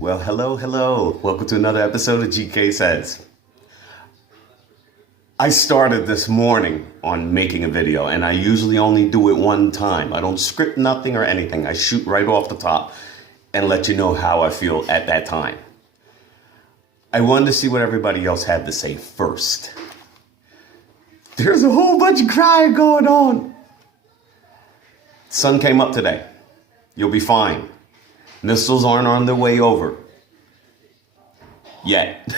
Well, hello, hello. Welcome to another episode of GKSAYS. I started this morning on making a video, and I usually only do it one time. I don't script nothing or anything. I shoot right off the top and let you know how I feel at that time. I wanted to see what everybody else had to say first. There's a whole bunch of crying going on. Sun came up today. You'll be fine. Missiles aren't on their way over. Yet.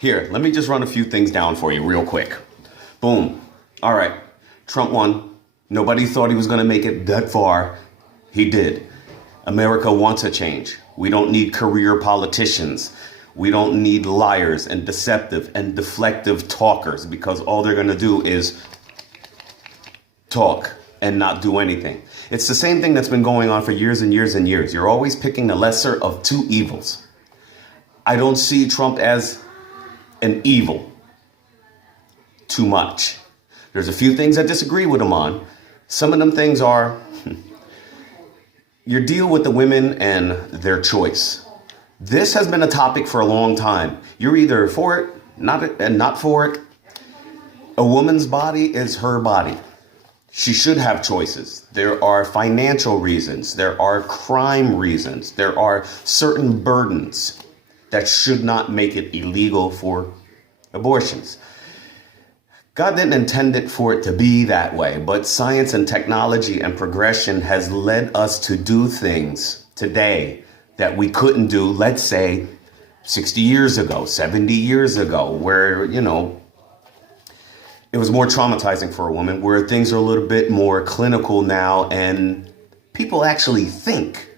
Here, let me just run a few things down for you real quick. Boom. All right. Trump won. Nobody thought he was going to make it that far. He did. America wants a change. We don't need career politicians. We don't need liars and deceptive and deflective talkers, because all they're going to do is talk and not do anything. It's the same thing that's been going on for years and years and years. You're always picking the lesser of two evils. I don't see Trump as an evil too much. There's a few things I disagree with him on. Some of them things are your deal with the women and their choice. This has been a topic for a long time. You're either for it, not for it. A woman's body is her body. She should have choices. There are financial reasons. There are crime reasons. There are certain burdens that should not make it illegal for abortions. God didn't intend it for it to be that way, but science and technology and progression has led us to do things today that we couldn't do, let's say, 60 years ago, 70 years ago, where, it was more traumatizing for a woman, where things are a little bit more clinical now and people actually think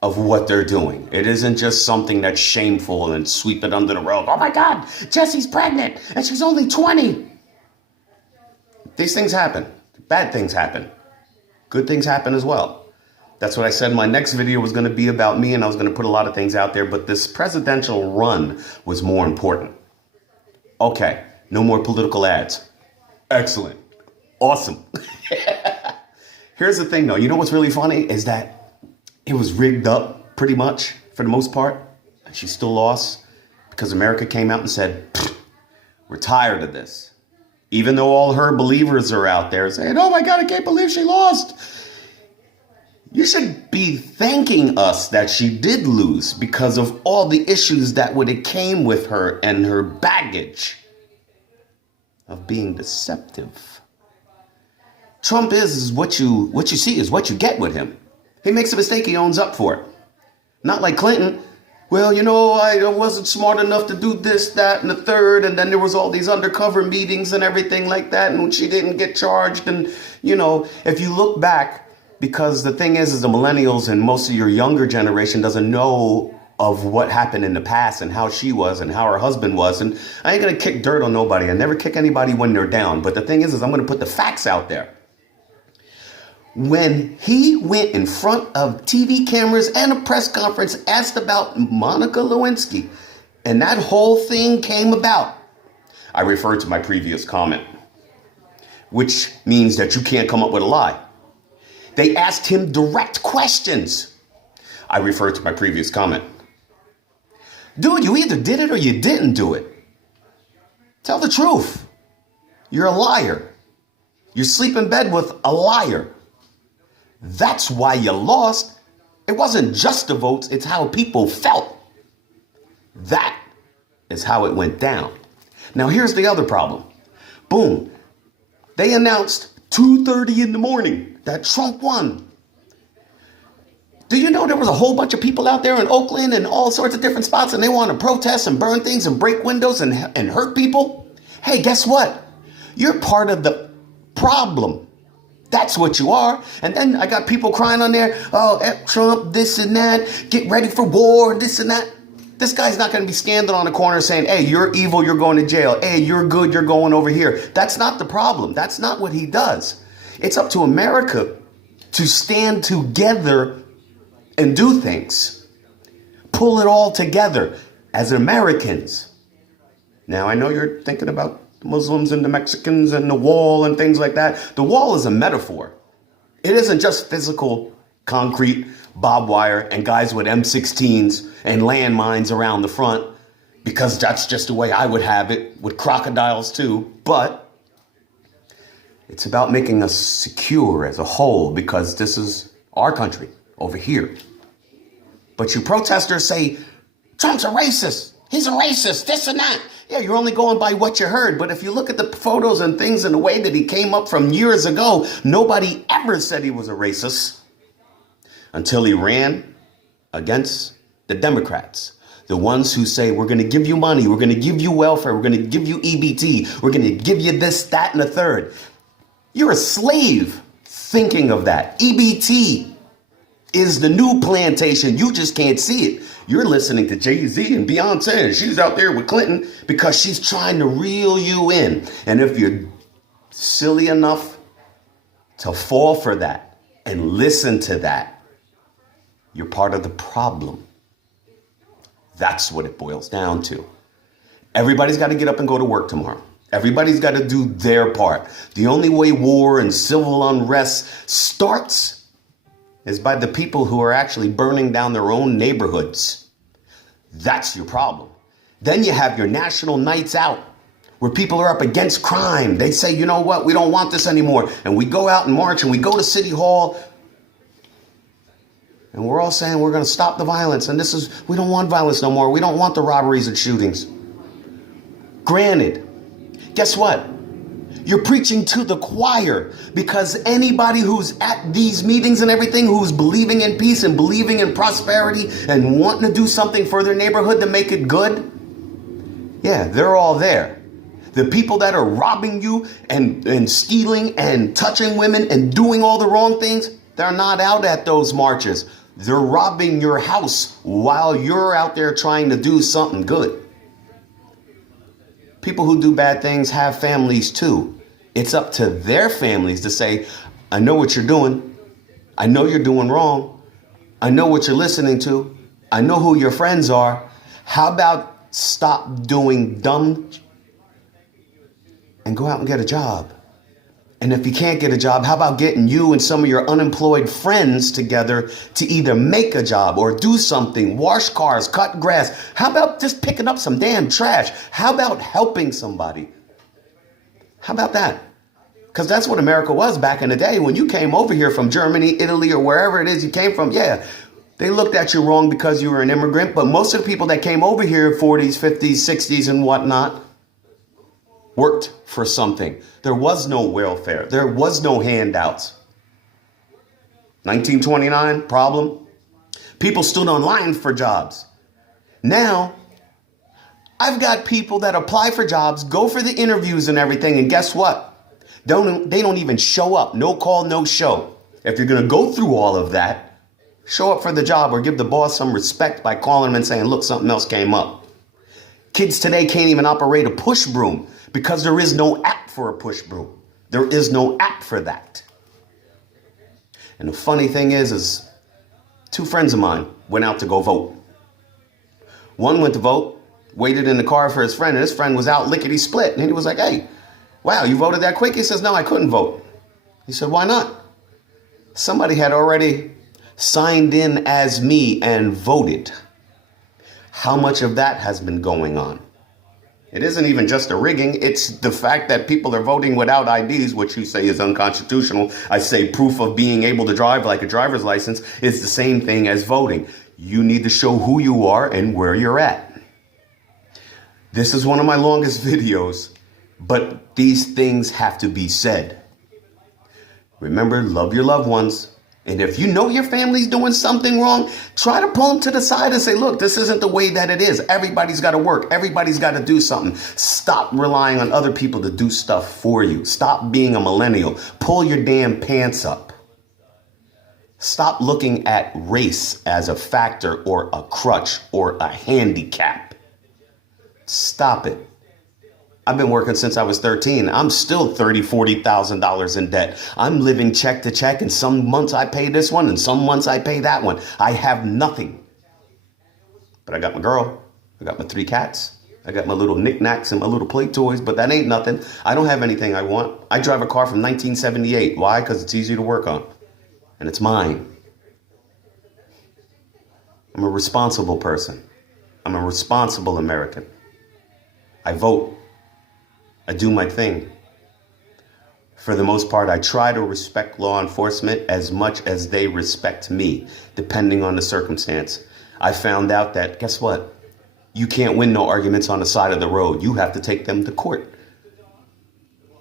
of what they're doing. It isn't just something that's shameful and sweep it under the rug. Oh my God, Jesse's pregnant and she's only 20. These things happen. Bad things happen. Good things happen as well. That's what I said. My next video was going to be about me, and I was going to put a lot of things out there, but this presidential run was more important. Okay, no more political ads. Excellent. Awesome. Here's the thing, though. You know what's really funny is that it was rigged up pretty much for the most part. And she still lost because America came out and said, we're tired of this. Even though all her believers are out there saying, oh my God, I can't believe she lost. You should be thanking us that she did lose because of all the issues that would have came with her and her baggage of being deceptive. Trump is what you see is what you get with him. He makes a mistake, he owns up for it. Not like Clinton. Well, I wasn't smart enough to do this, that, and the third. And then there was all these undercover meetings and everything like that. And she didn't get charged. And, if you look back, because the thing is the millennials and most of your younger generation doesn't know of what happened in the past and how she was and how her husband was. And I ain't going to kick dirt on nobody. I never kick anybody when they're down. But the thing is I'm going to put the facts out there. When he went in front of TV cameras and a press conference, asked about Monica Lewinsky, and that whole thing came about, I referred to my previous comment, which means that you can't come up with a lie. They asked him direct questions. I referred to my previous comment. Dude, you either did it or you didn't do it. Tell the truth. You're a liar. You sleep in bed with a liar. That's why you lost. It wasn't just the votes, it's how people felt. That is how it went down. Now here's the other problem. Boom. They announced 2:30 in the morning that Trump won. Do you know there was a whole bunch of people out there in Oakland and all sorts of different spots, and they want to protest and burn things and break windows and hurt people? Hey, guess what? You're part of the problem. That's what you are. And then I got people crying on there, oh, F Trump, this and that, get ready for war, this and that. This guy's not going to be standing on the corner saying, hey, you're evil, you're going to jail. Hey, you're good, you're going over here. That's not the problem. That's not what he does. It's up to America to stand together and do things. Pull it all together as Americans. Now, I know you're thinking about the Muslims and the Mexicans and the wall and things like that. The wall is a metaphor. It isn't just physical, concrete barbed wire and guys with M16s and landmines around the front, because that's just the way I would have it, with crocodiles too. But it's about making us secure as a whole, because this is our country over here. But you protesters say, Trump's a racist. He's a racist, this and that. Yeah, you're only going by what you heard. But if you look at the photos and things and the way that he came up from years ago, nobody ever said he was a racist until he ran against the Democrats. The ones who say, we're going to give you money, we're going to give you welfare, we're going to give you EBT, we're going to give you this, that, and the third. You're a slave thinking of that. EBT is the new plantation. You just can't see it. You're listening to Jay-Z and Beyonce, and she's out there with Clinton because she's trying to reel you in. And if you're silly enough to fall for that and listen to that, you're part of the problem. That's what it boils down to. Everybody's got to get up and go to work tomorrow. Everybody's got to do their part. The only way war and civil unrest starts is by the people who are actually burning down their own neighborhoods. That's your problem. Then you have your national nights out where people are up against crime. They say, you know what, we don't want this anymore. And we go out and march and we go to City Hall and we're all saying we're going to stop the violence. And we don't want violence no more. We don't want the robberies and shootings. Granted, guess what? You're preaching to the choir, because anybody who's at these meetings and everything, who's believing in peace and believing in prosperity and wanting to do something for their neighborhood to make it good, yeah, they're all there. The people that are robbing you and stealing and touching women and doing all the wrong things, they're not out at those marches. They're robbing your house while you're out there trying to do something good. People who do bad things have families too. It's up to their families to say, I know what you're doing. I know you're doing wrong. I know what you're listening to. I know who your friends are. How about stop doing dumb and go out and get a job? And if you can't get a job, how about getting you and some of your unemployed friends together to either make a job or do something, wash cars, cut grass? How about just picking up some damn trash? How about helping somebody? How about that? Because that's what America was back in the day. When you came over here from Germany, Italy, or wherever it is you came from, yeah, they looked at you wrong because you were an immigrant. But most of the people that came over here, 40s, 50s, 60s, and whatnot, worked for something. There was no welfare. There was no handouts. 1929, problem. People stood online for jobs. Now, I've got people that apply for jobs, go for the interviews and everything, and guess what? They don't even show up. No call, no show. If you're going to go through all of that, show up for the job or give the boss some respect by calling him and saying, look, something else came up. Kids today can't even operate a push broom because there is no app for a push broom. There is no app for that. And the funny thing is two friends of mine went out to go vote. One went to vote, waited in the car for his friend, and his friend was out lickety split. And he was like, hey, wow, you voted that quick? He says, no, I couldn't vote. He said, why not? Somebody had already signed in as me and voted. How much of that has been going on? It isn't even just a rigging. It's the fact that people are voting without IDs, which you say is unconstitutional. I say proof of being able to drive, like a driver's license, is the same thing as voting. You need to show who you are and where you're at. This is one of my longest videos, but these things have to be said. Remember, love your loved ones. And if you know your family's doing something wrong, try to pull them to the side and say, look, this isn't the way that it is. Everybody's got to work. Everybody's got to do something. Stop relying on other people to do stuff for you. Stop being a millennial. Pull your damn pants up. Stop looking at race as a factor or a crutch or a handicap. Stop it. I've been working since I was 13. I'm still $30,000, $40,000 in debt. I'm living check to check, and some months I pay this one and some months I pay that one. I have nothing. But I got my girl. I got my 3 cats. I got my little knickknacks and my little play toys, but that ain't nothing. I don't have anything I want. I drive a car from 1978. Why? Because it's easy to work on. And it's mine. I'm a responsible person. I'm a responsible American. I vote. I do my thing. For the most part, I try to respect law enforcement as much as they respect me, depending on the circumstance. I found out that, guess what? You can't win no arguments on the side of the road. You have to take them to court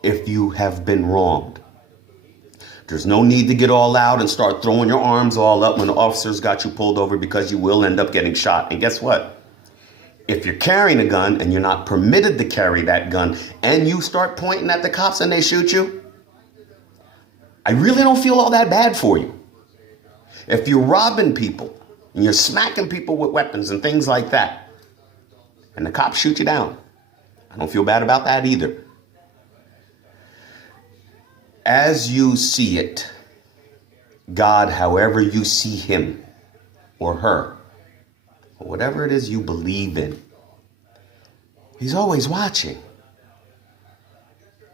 if you have been wronged. There's no need to get all out and start throwing your arms all up when the officers got you pulled over, because you will end up getting shot. And guess what? If you're carrying a gun and you're not permitted to carry that gun and you start pointing at the cops and they shoot you, I really don't feel all that bad for you. If you're robbing people and you're smacking people with weapons and things like that, and the cops shoot you down, I don't feel bad about that either. As you see it, God, however you see him or her, or whatever it is you believe in, he's always watching.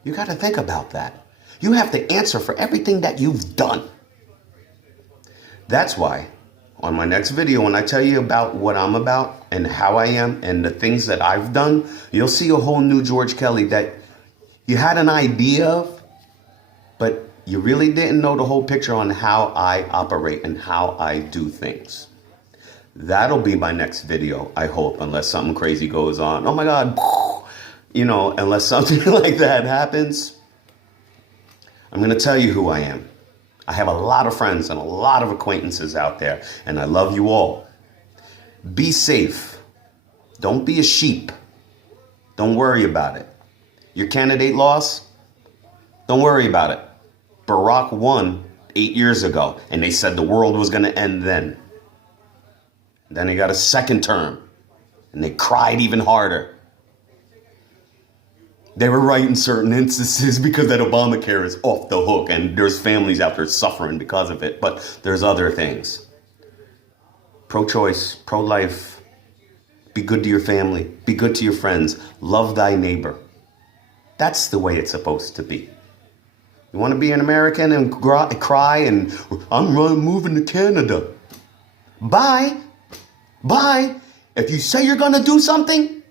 You got to think about that. You have to answer for everything that you've done. That's why on my next video, when I tell you about what I'm about and how I am and the things that I've done, you'll see a whole new George Kelly that you had an idea of, but you really didn't know the whole picture on how I operate and how I do things. That'll be my next video, I hope, unless something crazy goes on. Oh my God, unless something like that happens. I'm going to tell you who I am. I have a lot of friends and a lot of acquaintances out there, and I love you all. Be safe. Don't be a sheep. Don't worry about it. Your candidate lost? Don't worry about it. Barack won 8 years ago, and they said the world was going to end then. Then he got a second term, and they cried even harder. They were right in certain instances because that Obamacare is off the hook and there's families out there suffering because of it. But there's other things. Pro-choice, pro-life. Be good to your family. Be good to your friends. Love thy neighbor. That's the way it's supposed to be. You want to be an American and cry and I'm moving to Canada. Bye. Bye. If you say you're going to do something,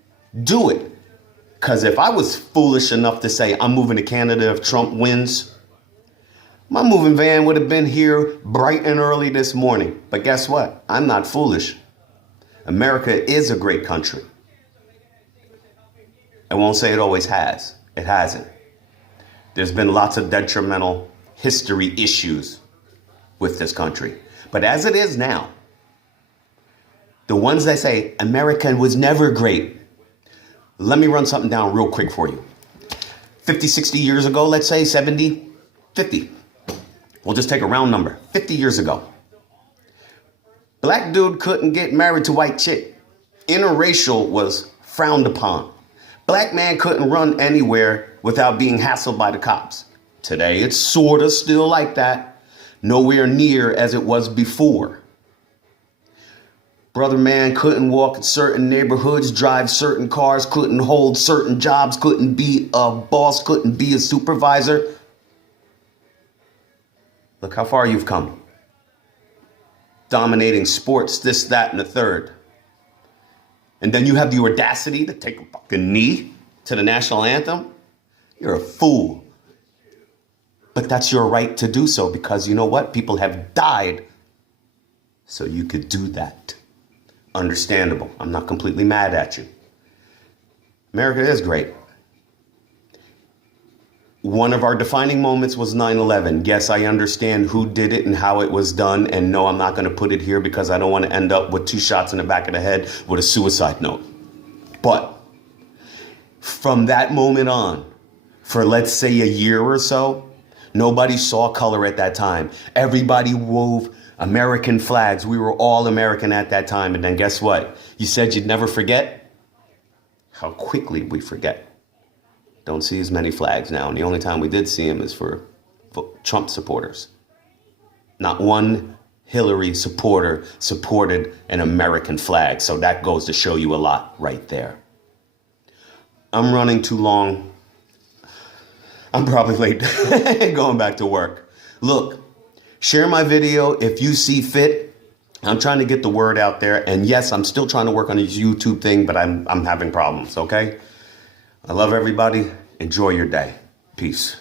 do it. Because if I was foolish enough to say I'm moving to Canada if Trump wins, my moving van would have been here bright and early this morning. But guess what? I'm not foolish. America is a great country. I won't say it always has. It hasn't. There's been lots of detrimental history issues with this country. But as it is now, the ones that say America was never great, let me run something down real quick for you. 50, 60 years ago, let's say 70, 50. We'll just take a round number. 50 years ago. Black dude couldn't get married to white chick. Interracial was frowned upon. Black man couldn't run anywhere without being hassled by the cops. Today, it's sort of still like that. Nowhere near as it was before. Brother man couldn't walk in certain neighborhoods, drive certain cars, couldn't hold certain jobs, couldn't be a boss, couldn't be a supervisor. Look how far you've come. Dominating sports, this, that, and the third. And then you have the audacity to take a fucking knee to the national anthem? You're a fool. But that's your right to do so because you know what? People have died so you could do that. Understandable. I'm not completely mad at you. America is great. One of our defining moments was 9/11. Yes, I understand who did it and how it was done. And no, I'm not going to put it here because I don't want to end up with 2 shots in the back of the head with a suicide note. But from that moment on, for let's say a year or so, nobody saw color at that time. Everybody wove American flags. We were all American at that time. And then guess what? You said you'd never forget? How quickly we forget. Don't see as many flags now. And the only time we did see them is for Trump supporters. Not one Hillary supporter supported an American flag. So that goes to show you a lot right there. I'm running too long. I'm probably late going back to work. Look. Share my video if you see fit. I'm trying to get the word out there. And yes, I'm still trying to work on this YouTube thing, but I'm having problems, okay? I love everybody. Enjoy your day. Peace.